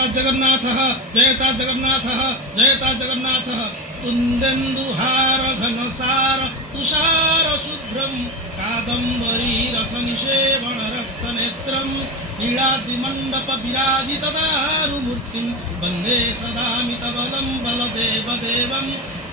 जयता जगन्नाथः जयता जगन्नाथः जयता जगन्नाथः कुन्देन्दुहार घनसार तुषार शुभ्रं कादम्बरी रसनिषेवण रक्तनेत्रं नीलाद्रिमण्डप विराजितदारुमूर्तिं वन्दे सदामितबलं बलदेवदेवं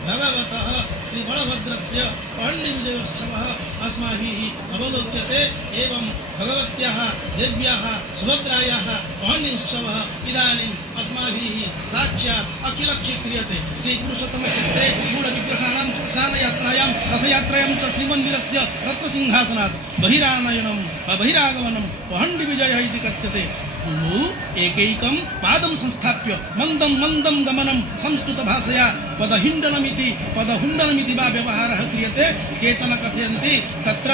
भगवतः श्रीबलभद्रस्य पण्डिविजयोत्सवः अस्माभिः अवलोक्यते एवं भगवत्याः देव्याः सुभद्रायाः पहण्डि उत्सवः इदानीम् अस्माभिः साक्षात् अखिलक्षे क्रियते श्रीपुरुषोत्तमक्षेत्रे मूढविग्रहाणां स्नानयात्रायां रथयात्रायां च श्रीमन्दिरस्य रत्नसिंहासनात् बहिरानयनं बहिरागमनं पहण्डिविजयः इति कथ्यते। एकैकं पादं संस्थाप्य मन्दं मन्दं गमनं संस्कृतभाषया पदहुण्डनमिति वा व्यवहारः क्रियते। केचन कथयन्ति तत्र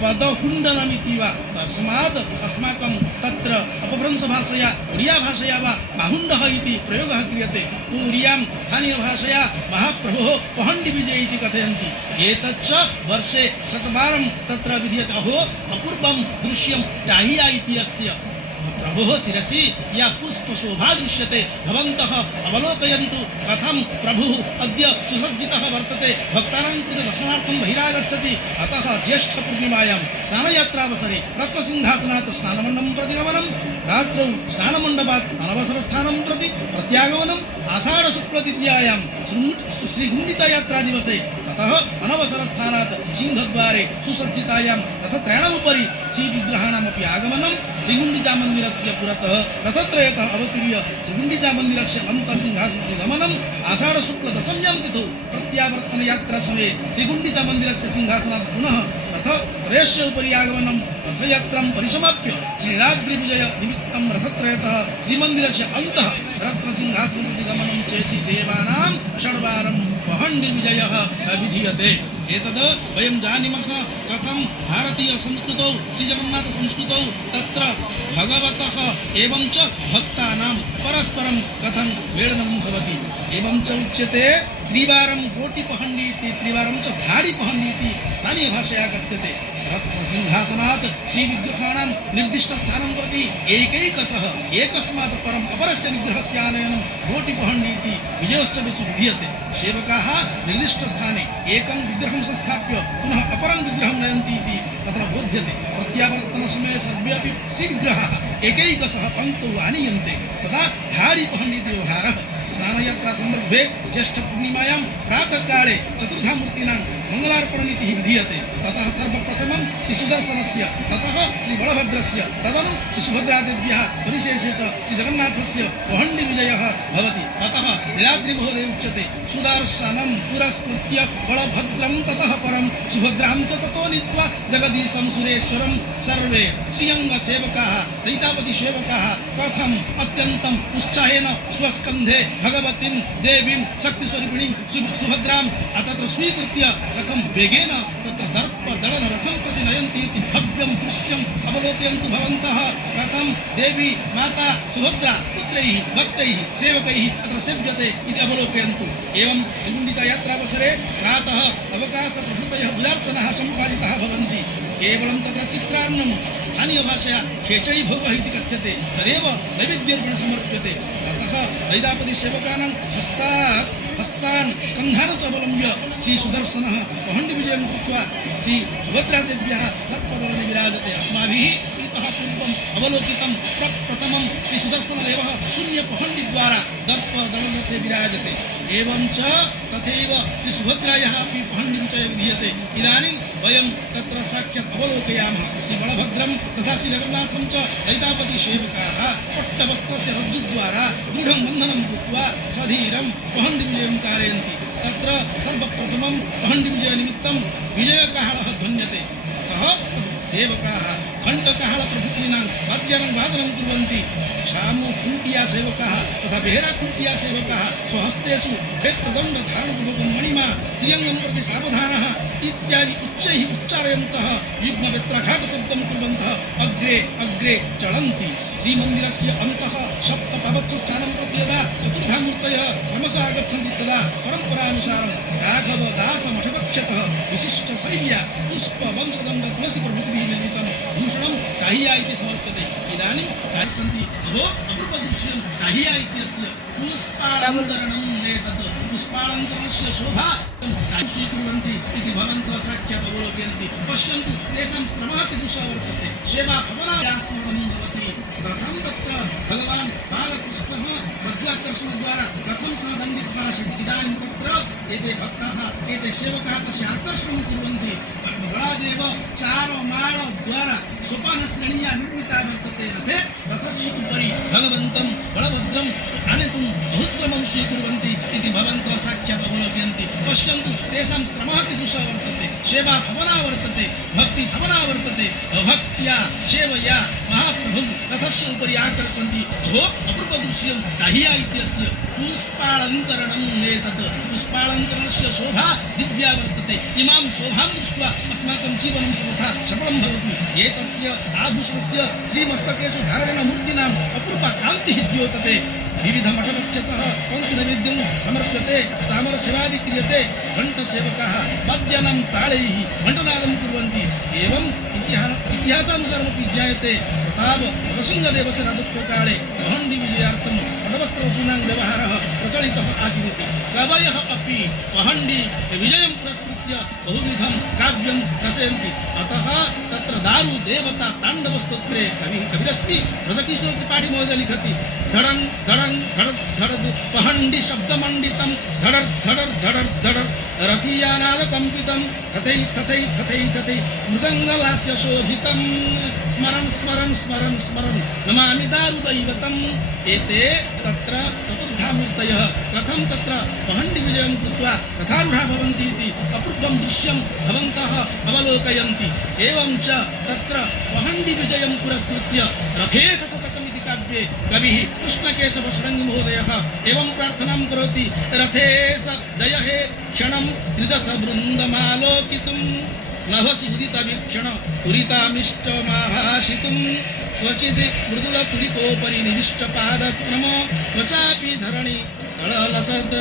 पदहुण्डनमिति वा तस्मात् अस्माकं तत्र अपभ्रंशभाषया ओडिया भाषया वा बाहुण्डः इति प्रयोगः क्रियते। ओडियां स्थानीयभाषया महाप्रभोः पहण्डिविजय इति कथयन्ति। एतच्च वर्षे शतवारं तत्र विधीयते। अहो अपूर्वं दृश्यं टाहिया इति अस्य प्रभोः शिरसि या पुष्पशोभा दृश्यते। भवन्तः अवलोकयन्तु कथं प्रभुः अद्य सुसज्जितः वर्तते। भक्तानां कृते दर्शनार्थं बहिरागच्छति। अतः ज्येष्ठपूर्णिमायां स्नानयात्रावसरे रत्नसिंहासनात् स्नानमण्डपं प्रति गमनं, रात्रौ स्नानमण्डपात् अनवसरस्थानं प्रति प्रत्यागमनम्, आषाढशुक्लद्वितीयायां श्रीगुण्डिचायात्रादिवसे ततः अनवसरस्थानात् सिंहद्वारे सुसज्जितायां रथत्रयाणामुपरि श्रीविग्रहाणामपि आगमनं, श्रीगुण्डिचामन्दिरस्य पुरतः रथत्रयतः अवतीर्य श्रीगुण्डिचामन्दिरस्य अन्तःसिंहासने गमनम्, आषाढशुक्लदशम्यां तिथौ प्रत्यावर्तनयात्रासमये श्रीगुण्डिचामन्दिरस्य सिंहासनात् पुनः रथत्रयस्य उपरि आगमनं, रथयात्रां परिसमाप्य श्रीरात्रिविजय निमित्तं रथत्रयतः श्रीमन्दिरस्य अन्तः रत्नसिंहासनं प्रति गमनं चेति देवानां षड्वारं पहण्डिविजयः विधीयते। एतद् वयं जानीमः कथं भारतीयसंस्कृतौ श्रीजगन्नाथसंस्कृतौ तत्र भगवतः एवं च भक्तानां परस्परं कथं मेलनं भवति। एवं च उच्यते त्रिवारं गोटिपहण्डि इति, त्रिवारं च धाडिपहण्डि इति स्थानीयभाषया कथ्यते। रत्नसिंहासनात् श्रीविग्रहाणां निर्दिष्टस्थानं प्रति एकैकशः एकस्मात् परम् अपरस्य विग्रहस्य आनयनं गोटिपहण्डि इति विजयोत्सवेषु विधीयते। सेवकाः निर्दिष्टस्थाने एकं विग्रहं संस्थाप्य पुनः अपरं विग्रहं नयन्ति इति तत्र बोध्यते। प्रत्यावर्तनसमये सर्वेपि श्रीविग्रहाः एकैकशः पङ्क्तौ आनीयन्ते। तदा धाडिपहण्डि इति व्यवहारः। स्नानयात्रा सन्दर्भे ज्येष्ठपूर्णिमायां प्रातःकाले चतुर्धामूर्तीनां मङ्गलार्पणनीतिः विधीयते। ततः सर्वप्रथमं श्रीसुदर्शनस्य, ततः श्रीबलभद्रस्य, तदनु श्रीसुभद्रादेव्याः परिशेषे च श्रीजगन्नाथस्य पहण्डिविजयः भवति। ततः नीलाद्रिमहोदय उच्यते सुदर्शनं पुरस्कृत्य बलभद्रं ततः परं सुभद्रां च ततो नीत्वा जगदीशं सुरेश्वरं सर्वे श्रीअङ्गसेवकाः दैतापतिसेवकाः कथम् अत्यन्तम् उत्साहेन स्वस्कन्धे भगवतीं देवीं शक्तिस्वरूपिणीं सुभद्रां तत्र स्वीकृत्य कथं वेगेन तत्र दर्पदलनरथं प्रति नयन्ति इति भव्यं दृश्यम् अवलोकयन्तु भवन्तः। कथं देवी माता सुभद्रा पुत्रैः भक्तैः सेवकैः अत्र सेव्यते इति अवलोकयन्तु। एवं श्रीगुण्डिचायात्रावसरे प्रातः अवकाशप्रभृतयः पूजार्चनाः सम्पादिताः भवन्ति। केवलं तत्र चित्रान्नं स्थानीयभाषया खेचडीभोगः इति कथ्यते। तदेव नैवेद्यरूपेण समर्प्यते। अतः दैतापतिसेवकानां हस्तान् स्कन्धान् च अवलम्ब्य श्रीसुदर्शनः पहण्डिविजयं कृत्वा श्रीसुभद्रादेव्याः दर्पदलने विराजते। अस्माभिः इतः पूर्वम् अवलोकितं प्रप्रथमं श्रीसुदर्शनदेवः शून्यपहण्डिद्वारा दर्पदलने विराजते। एवं च तथैव श्रीसुभद्रायाः अपि पहण्डिविजयः विधीयते। इदानीं वयं तत्र साक्षात् अवलोकयामः। श्रीबलभद्रं तथा श्रीजगन्नाथं च दैतापतिसेवकाः पट्टवस्त्रस्य रज्जुद्वारा दृढं बन्धनं कृत्वा सधीरं पहण्डिविजयं कारयन्ति। तत्र सर्वप्रथमं पहण्डिविजयनिमित्तं विजयकाहळः ध्वन्यते। अतः सेवकाः घण्टकाहळप्रभृतीनां वाद्यानां वादनं कुर्वन्ति। शामुखुण्टिया सेवकाः तथा बेहराखुण्टिया सेवकाः स्वहस्तेषु क्षेत्रदण्डधारणपूर्वकं मणिमा श्रियङ्गं प्रति सावधानः इत्यादि उच्चैः उच्चारयन्तः युग्मवेत्राघातशब्दं कुर्वन्तः अग्रे अग्रे चलन्ति। श्रीमन्दिरस्य अन्तः सप्तपवत्सस्थानं प्रति यदा चतुर्धामूर्तयः क्रमशः आगच्छन्ति तदा परम्परानुसारं राघवदासमठपक्षतः विशिष्टशैल्या पुष्पवंशदण्ड तुलसीप्रभृतिभिः निर्मितं भूषणं टाहिया इति समर्प्यते। इदानीं गच्छन्ति अहो अपूर्वदृश्यं काहिया इत्यस्य पुष्पालङ्करणं एतत् पुष्पालङ्करणस्य शोभा स्वीकुर्वन्ति इति भवन्तः साक्षात् अवलोकयन्ति पश्यन्तु तेषां श्रमः कीदृशः वर्तते सेवा भवनास्मरणं भवति कथं तत्र भगवान् बालकृष्णः वज्राकर्षणद्वारा कथं सः दण्डितमासीत् इदानीं तत्र एते भक्ताः एते सेवकाः तस्य आकर्षणं कुर्वन्ति बलादेव चारमाळद्वारा सोपानश्रेण्या निर्मिता वर्तते रथे रथस्य उपरि भगवन्तं बलभद्रम् आनेतुं बहुश्रमं स्वीकुर्वन्ति इति भवन्तः साक्षात् अवलोकयन्ति पश्यन्तु तेषां श्रमः कीदृशः वर्तते सेवा भवना वर्तते भक्तिभावना वर्तते भक्त्या सेवया महाप्रभुं रथस्य उपरि आकर्षन्ति अहो अपूर्वदृश्यं काहिया इत्यस्य पुष्पालङ्करणम् एतत् पुष्पालङ्करणस्य शोभा दिव्या वर्तते इमां शोभां दृष्ट्वा अस्माकं जीवनं सर्वथा सफलं भवति एतस्य आभूषणस्य श्रीमस्तकेषु धारणेन मूर्तीनाम् अपूर्वा कान्तिः द्योतते विविधमठपक्षतः पङ्क्तिनैवेद्यं समर्प्यते चामरसेवादि क्रियते घण्टसेवकाः वाद्यानां तालैः घण्टनादं कुर्वन्ति एवम् इतिहासानुसारमपि ज्ञायते प्रताप नरसिंहदेवस्य राजत्वकाले पहण्डी विजयार्थं पटवस्त्रवचूनां व्यवहारः प्रचलितः आसीत् कवयः अपि पहण्डी विजयं पुरस्कृत्य बहुविधं काव्यं रचयन्ति अतः तत्र दारु देवता ताण्डवस्तोत्रे कविरस्मि ब्रजकिशोर त्रिपाठी महोदय लिखति धडं धडं धडद धडद पहण्डी शब्दमण्डितं धडर धडर धडर धडर रथीयानादकम्पितं थथै थथै थथै थथै मृदङ्गलास्य शोभितं स्मरन् स्मरन् स्मरन् स्मरन् नमामि दारुदैवतम् एते तत्र चतुर्धा मूर्तयः कथं तत्र पहण्डी विजयं कृत्वा रथारूढा भवन्ति इति अपूर्वं दृश्यं भवन्तः अवलोकयन्ति एवं च तत्र पहण्डी विजयं पुरस्कृत्य रथेशतकम् इति काव्ये कविः कृष्णकेशव षडङ्गी महोदयः एवं प्रार्थनां करोति रथेश जय हे क्षणं त्रिदश वृन्दमालोकितुं नभसि उदितवीक्षण तुरितामिष्टमाभाषितुं क्वचिद् मृदुलतुलितोपरि निविष्टपादक्रम क्वचापि धरणि तळलसत्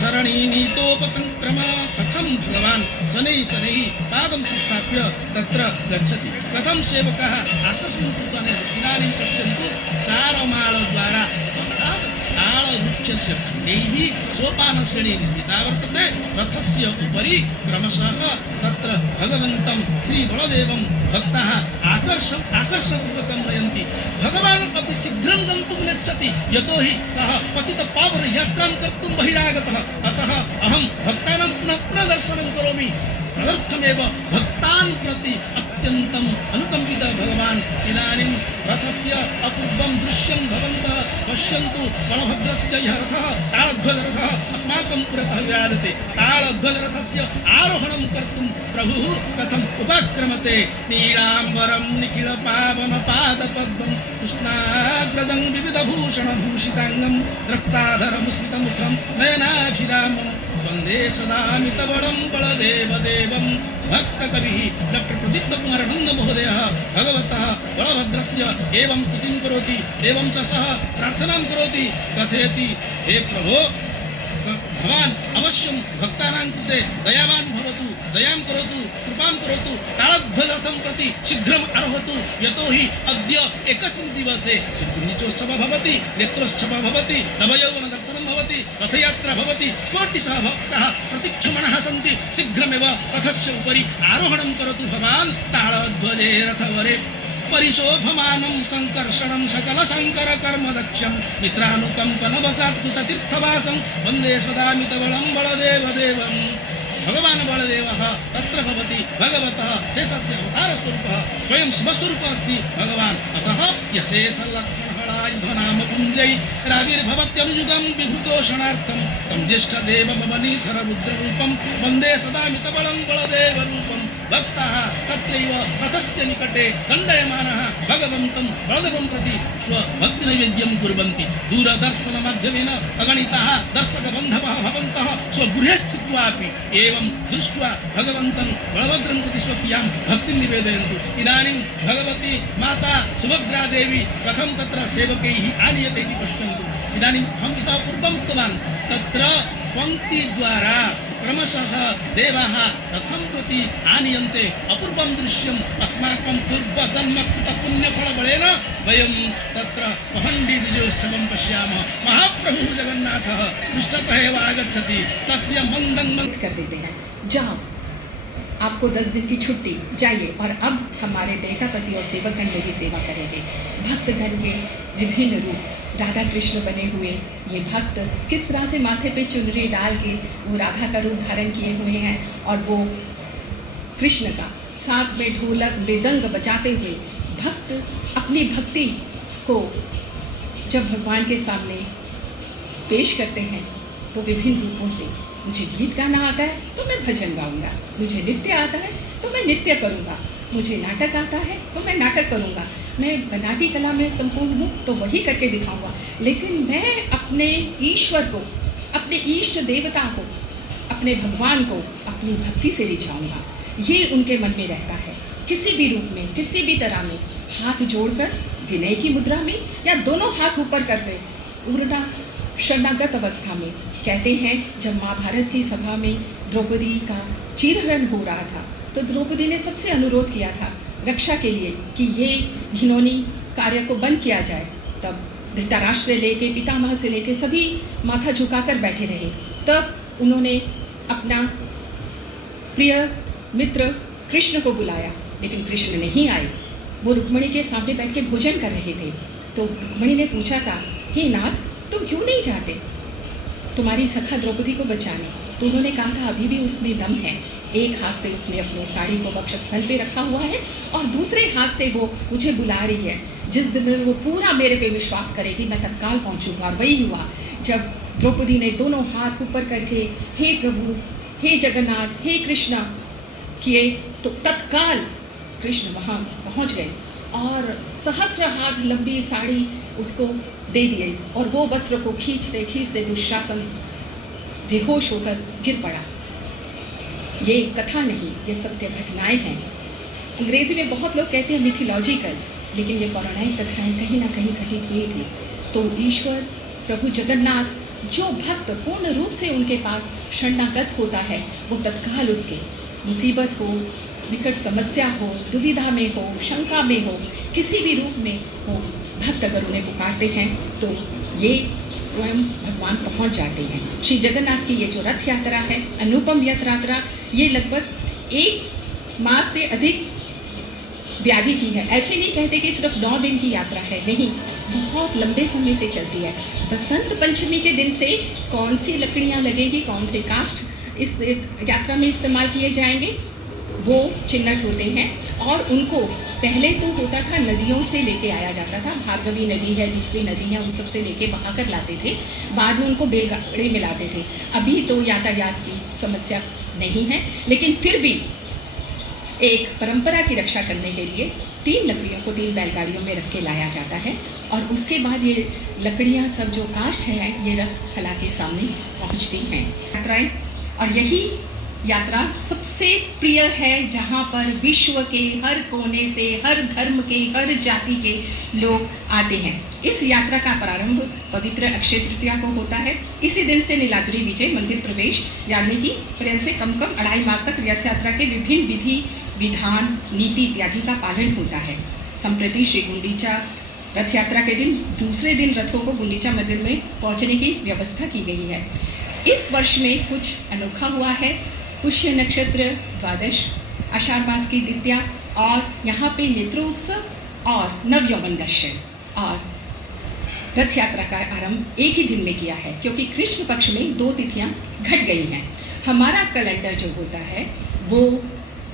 सरणीनीतोपसङ्क्रम कथं भगवान् शनैः शनैः पादं संस्थाप्य तत्र गच्छति कथं सेवकाः आकर्षणं कृत्वा इदानीं पश्यन्तु चारमाळद्वारा अर्थात् तालवृक्षस्य खण्डैः सोपानश्रेणी निर्मिता वर्तते रथस्य उपरि क्रमशः तत्र भगवन्तं श्रीबलदेवं भक्ताः आकर्षणपूर्वकं नयन्ति भगवान् अपि शीघ्रं गन्तुं नेच्छति यतोहि सः पतितपावनयात्रां कर्तुं बहिरागतः अतः अहं भक्तानां पुनः पुनः दर्शनं करोमि तदर्थमेव भक्तान् प्रति अत्यन्तम् अनुकम्पितः भगवान् इदानीं रथस्य अपूर्वं दृश्यं भवन्तः पश्यन्तु बलभद्रस्य यः रथः तालध्वजरथः अस्माकं पुरतः विराजते तालध्वजरथस्य आरोहणं कर्तुं प्रभुः कथम् उपक्रमते नीलाम्बरं निखिलपावनपादपद्मं कृष्णाग्रजं विविधभूषणभूषिताङ्गं रक्ताधरमुस्मितमुखं नयनाभिरामं वन्दे सदामितबलं बलदेवदेवं भक्तकविः डॉक्टर प्रदीप्त कुमार नंद महोदयः भगवतः बलभद्रस्य एवं स्तुतिं करोति एवं च सः प्रार्थनां करोति कथयति हे प्रभो भवान् अवश्यं भक्तानां कृते दयावान् भवतु दयां करोतु कृपां करोतु तालध्वजरथं प्रति शीघ्रम् आरोहतु यतोहि अद्य एकस्मिन् दिवसे श्रीगुण्डिचोत्सवः भवति नेत्रोत्सवः भवति नवयौवनदर्शनं भवति रथयात्रा भवति कोटिशः भक्ताः प्रतीक्षमाणाः सन्ति शीघ्रमेव रथस्य उपरि आरोहणं करोतु भवान् तालध्वजे रथवरे परिशोभमानं संकर्षणं सकल शंकर कर्मदक्षं मित्रानुकंपनवसात् कृततीर्थवासं वन्दे सदामितबलं बलदेवदेवं भगवान् बलदेवः तत्र भवति भगवतः शेषस्य अवतारस्वरूपः स्वयं शिवस्वरूपः अस्ति भगवान् अतः यशेषलक्ष्मणहलायुधनामपुञ्जै राविर्भवत्यनुयुगं विभूतोषणार्थं तं ज्येष्ठदेवमवनीधर रुद्ररूपं वन्दे सदामितबलं बलदेवरूपं भक्ताः तत्रैव रथस्य निकटे दण्डयमानः भगवन्तं बलदेवं प्रति स्वभक्तिनैवेद्यं कुर्वन्ति दूरदर्शनमाध्यमेन अगणिताः दर्शकबन्धवः भवन्तः स्वगृहे स्थित्वापि एवं दृष्ट्वा भगवन्तं बलभद्रं प्रति स्वकीयां भक्तिं निवेदयन्तु इदानीं भगवती माता सुभद्रादेवी कथं तत्र सेवकैः आनीयते इति पश्यन्तु इदानीम् अहम् इतः पूर्वम् उक्तवान् तत्र पङ्क्तिद्वारा क्रमशः देवाः रथं प्रति आनीयन्ते अपूर्वं दृश्यम् अस्माकं पूर्वजन्मकृतपुण्यफलबलेन वयं तत्र पहंडी विजयोत्सवं पश्यामः महाप्रभुः जगन्नाथः पृष्ठतः एव आगच्छति तस्य मंदं कर देते हैं, जाओ आपको 10 दिन की छुट्टी, जाइए और अब हमारे देवतापति और सेवकगण मेरी सेवा करेंगे। भक्तगण के विभिन्न रूप राधा कृष्ण बने हुए ये भक्त किस तरह से माथे पे चुनरी डाल के वो राधा का रूप धारण किए हुए हैं और वो कृष्ण का साथ में ढोलक मृदंग बजाते हुए भक्त अपनी भक्ति को जब भगवान के सामने पेश करते हैं तो विभिन्न रूपों से, मुझे गीत गाना आता है तो मैं भजन गाऊंगा, मुझे नृत्य आता है तो मैं नृत्य करूंगा, मुझे नाटक आता है तो मैं नाटक करूंगा, मैं नाट्य कला में संपूर्ण हूँ तो वही करके दिखाऊंगा, लेकिन मैं अपने ईश्वर को, अपने इष्ट देवता को, अपने भगवान को अपनी भक्ति से रिझाऊंगा। ये उनके मन में रहता है। किसी भी रूप में, किसी भी तरह में हाथ जोड़कर विनय की मुद्रा में या दोनों हाथ ऊपर करके पूर्ण शरणागत अवस्था में। कहते हैं जब महाभारत की सभा में द्रौपदी का चीरहरण हो रहा था तो द्रौपदी ने सबसे अनुरोध किया था रक्षा के लिए कि ये घिनौनी कार्य को बंद किया जाए। तब धृतराष्ट्र से लेके पितामह से लेके सभी माथा झुकाकर बैठे रहे। तब उन्होंने अपना प्रिय मित्र कृष्ण को बुलाया, लेकिन कृष्ण नहीं आए। वो रुक्मिणी के सामने बैठ के भोजन कर रहे थे तो रुक्मिणी ने पूछा था, हे नाथ तुम क्यों नहीं जाते तुम्हारी सखा द्रौपदी को बचाने? तो उन्होंने कहा था अभी भी उसमें दम है। एक हाथ से उसने अपनी साड़ी को वक्षस्थल पे रखा हुआ है और दूसरे हाथ से वो मुझे बुला रही है। जिस दिन वो पूरा मेरे पे विश्वास करेगी मैं तत्काल पहुंचूंगा। और वही हुआ जब द्रौपदी ने दोनों हाथ ऊपर करके हे प्रभु, हे जगन्नाथ, हे कृष्णा किए तो तत्काल कृष्ण वहाँ पहुँच गए और सहस्र हाथ लंबी साड़ी उसको दे दिए और वो वस्त्र को खींचते खींचते दुशासन बेहोश होकर गिर पड़ा। ये कथा नहीं, ये सत्य घटनाएं हैं। अंग्रेजी में बहुत लोग कहते हैं मिथिलॉजिकल, लेकिन ये पौराणिक कथाएं कहीं ना कहीं घटित हुई थी। तो ईश्वर प्रभु जगन्नाथ जो भक्त पूर्ण रूप से उनके पास शरणागत होता है वो तत्काल उसके मुसीबत हो, विकट समस्या हो, दुविधा में हो, शंका में हो, किसी भी रूप में हो, भक्त अगर उन्हें पुकारते हैं तो ये स्वयं भगवान पहुंच जाते हैं। श्री जगन्नाथ की ये जो रथ यात्रा है, अनुपम रथ यात्रा, ये लगभग 1 मास से अधिक व्याधि की है। ऐसे नहीं कहते कि सिर्फ 9 दिन की यात्रा है, नहीं, बहुत लंबे समय से चलती है। बसंत पंचमी के दिन से कौन सी लकड़ियाँ लगेगी, कौन से काष्ठ इस यात्रा में इस्तेमाल किए जाएंगे वो चिन्हित होते हैं और उनको पहले तो होता था नदियों से लेके आया जाता था। भार्गवी नदी है, दूसरी नदी है, उन सब से लेके बहा कर लाते थे। बाद में उनको बैलगाड़ी में लाते थे। अभी तो यातायात की समस्या नहीं है, लेकिन फिर भी एक परंपरा की रक्षा करने के लिए 3 लकड़ियों को 3 बैलगाड़ियों में रख के लाया जाता है और उसके बाद ये लकड़ियाँ सब जो काष्ठ है ये रथ खला के सामने पहुँचती हैं। यात्राएँ, और यही यात्रा सबसे प्रिय है जहाँ पर विश्व के हर कोने से, हर धर्म के, हर जाति के लोग आते हैं। इस यात्रा का प्रारंभ पवित्र अक्षय तृतीया को होता है। इसी दिन से नीलाद्री विजय मंदिर प्रवेश यानी कि पर्यंत से कम 2.5 मास तक रथ यात्रा के विभिन्न विधि विधान नीति इत्यादि का पालन होता है। संप्रति श्री गुंडीचा रथ यात्रा के दिन दूसरे दिन रथों को गुंडीचा मंदिर में पहुँचने की व्यवस्था की गई है। इस वर्ष में कुछ अनोखा हुआ है। पुष्य नक्षत्र द्वादश, आषाढ़ मास की द्वितीया और यहाँ पे नेत्रोत्सव और नवयौवन दर्शन और रथ यात्रा का आरंभ एक ही दिन में किया है, क्योंकि कृष्ण पक्ष में 2 तिथियाँ घट गई हैं। हमारा कैलेंडर जो होता है वो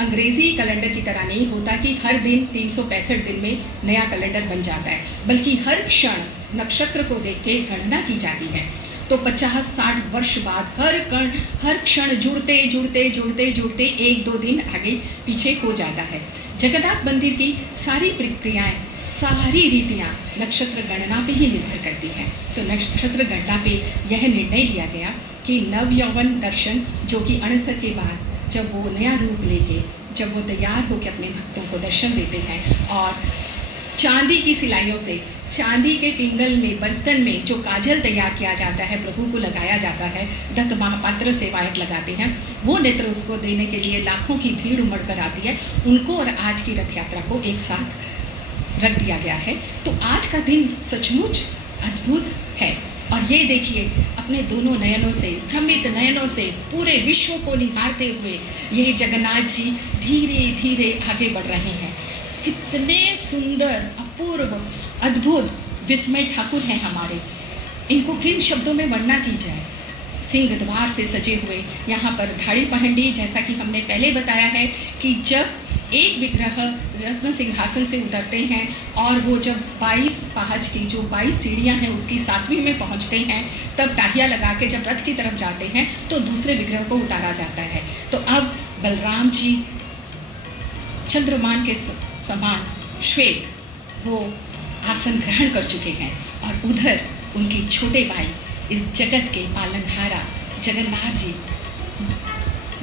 अंग्रेजी कैलेंडर की तरह नहीं होता कि हर दिन 365 दिन में नया कैलेंडर बन जाता है, बल्कि हर क्षण नक्षत्र को देख के गणना की जाती है। तो 50-60 वर्ष बाद हर क्षण जुड़ते जुड़ते जुड़ते जुड़ते 1-2 दिन आगे पीछे हो जाता है। जगन्नाथ मंदिर की सारी प्रक्रियाएं, सारी रीतियां नक्षत्र गणना पे ही निर्भर करती हैं। तो नक्षत्र गणना पे यह निर्णय लिया गया कि नवयौवन दर्शन, जो कि 69 के बाद जब वो नया रूप लेके, जब वो तैयार होकर अपने भक्तों को दर्शन देते हैं और चांदी की सिलाइयों से, चांदी के पिंगल में, बर्तन में जो काजल तैयार किया जाता है, प्रभु को लगाया जाता है, दत्त महापात्र सेवायत लगाते हैं, वो नेत्रोत्सव देने के लिए लाखों की भीड़ उमड़ कर आती है। उनको और आज की रथ यात्रा को एक साथ रख दिया गया है। तो आज का दिन सचमुच अद्भुत है। और ये देखिए, अपने दोनों नयनों से, भ्रमित नयनों से पूरे विश्व को निहारते हुए ये जगन्नाथ जी धीरे धीरे आगे बढ़ रहे हैं। कितने सुंदर, अपूर्व, अद्भुत, विस्मय ठाकुर हैं हमारे। इनको किन शब्दों में वर्णना की जाए। सिंह द्वार से सजे हुए, यहाँ पर धाड़ी पहंडी, जैसा कि हमने पहले बताया है कि जब एक विग्रह रत्न सिंहासन से उतरते हैं और वो जब 22 पहाज की जो 22 सीढ़ियाँ हैं उसकी 7वीं में पहुँचते हैं, तब टाहिया लगा के जब रथ की तरफ जाते हैं तो दूसरे विग्रह को उतारा जाता है। तो अब बलराम जी चंद्रमान के समान श्वेत वो आसन ग्रहण कर चुके हैं और उधर उनके छोटे भाई, इस जगत के पालनहारा जगन्नाथ जी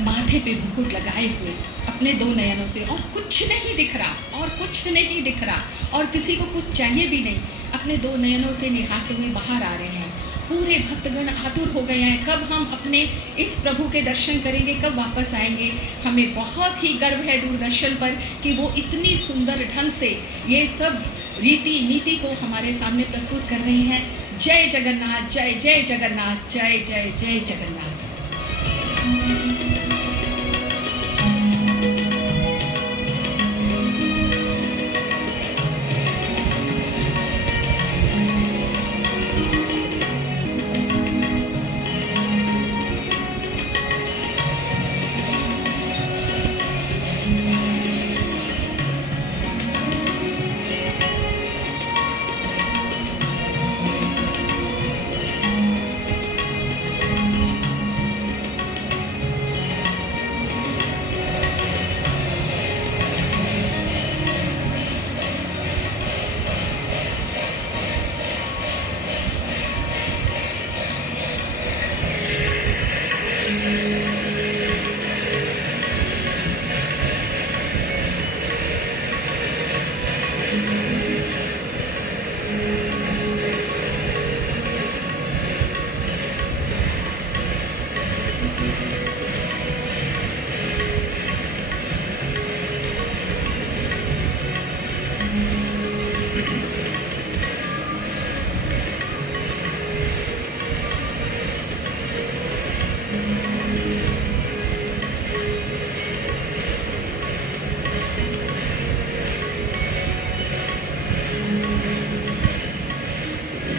माथे पे मुकुट लगाए हुए अपने दो नयनों से, और कुछ नहीं दिख रहा, और कुछ नहीं दिख रहा, और किसी को कुछ चाहिए भी नहीं, अपने दो नयनों से निहारते हुए बाहर आ रहे हैं। पूरे भक्तगण आतुर हो गए हैं, कब हम अपने इस प्रभु के दर्शन करेंगे, कब वापस आएंगे। हमें बहुत ही गर्व है दूरदर्शन पर कि वो इतनी सुंदर ढंग से ये सब रीति नीति को हमारे सामने प्रस्तुत कर रहे हैं। जय जगन्नाथ, जय जय जगन्नाथ, जय जय जय Jagannath.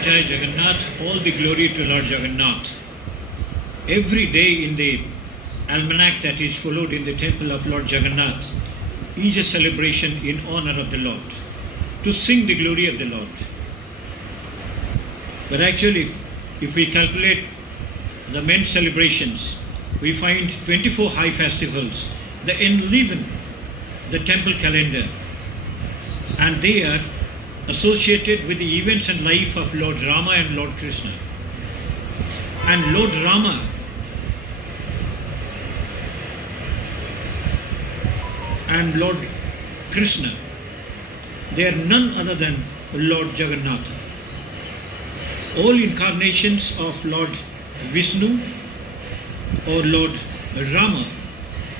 Jai Jagannath, all the glory to Lord Jagannath. Every day in the almanac that is followed in the temple of Lord Jagannath is a celebration in honor of the Lord, to sing the glory of the Lord. But actually, if we calculate the main celebrations, we find 24 high festivals that enliven the temple calendar, and they are associated with the events and life of Lord Rama and Lord Krishna. And Lord Rama and Lord Krishna, they are none other than Lord Jagannatha. All incarnations of Lord Vishnu or Lord Rama,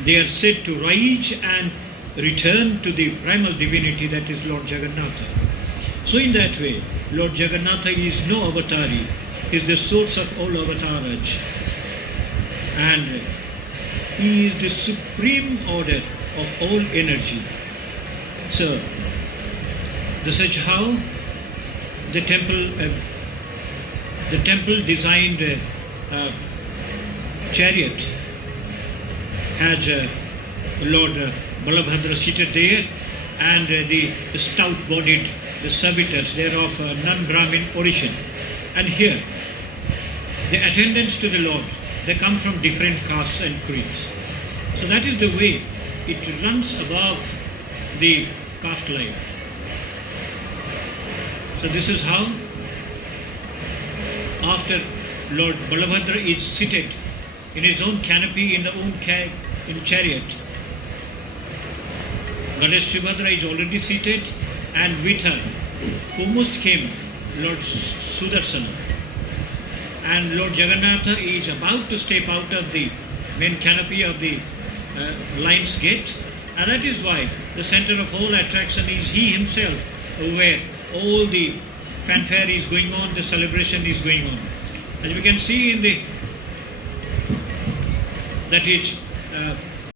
they are said to rise and return to the primal divinity that is Lord Jagannatha. So in that way, Lord Jagannatha is no avatari, is the source of all avatars, and he is the supreme order of all energy. So this is how the temple designed chariot has Lord Balabhadra seated there, and the stout-bodied servitors, they are of non-Brahmin origin. And here, the attendants to the Lord, they come from different castes and creeds. So that is the way it runs above the caste line. So this is how, after Lord Balabhadra is seated in his own canopy, in the own in chariot, Goddess Subhadra is already seated, and with her foremost came Lord Sudarsana, and Lord Jagannatha is about to step out of the main canopy of the lion's gate, and that is why the center of all attraction is he himself, where all the fanfare is going on, the celebration is going on. As we can see in the that is